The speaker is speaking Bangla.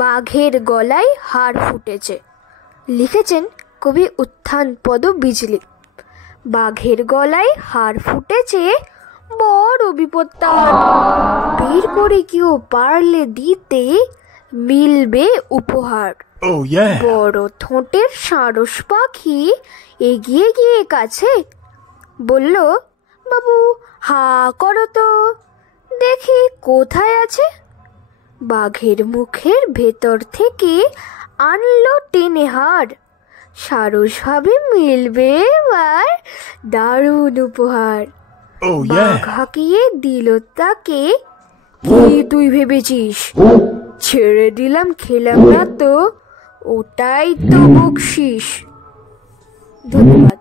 বাঘের গলায় হার ফুটেছে। লিখেছেন কবি উত্থানপদ বিজলি। বাঘের গলায় হার ফুটেছে, বড় বিপদ তার। বের করে কেউ পারলে দিতে, মিলবে উপহার। বড় ঠোঁটের সারস পাখি এগিয়ে গিয়ে কাছে বলল, বাবু হা করো তো, দেখি কোথায় আছে। বাঘের মুখের ভেতর থেকে আনলো টেনে হার। সারস ভাবে মিলবে এবার দারুণ উপহার। বাঘ হাঁকিয়ে দিল তাকে, কি তুই ভেবেছিস ছেড়ে দিলাম খেলাম না তো, ওটাই তো বকশিস। ধন্যবাদ।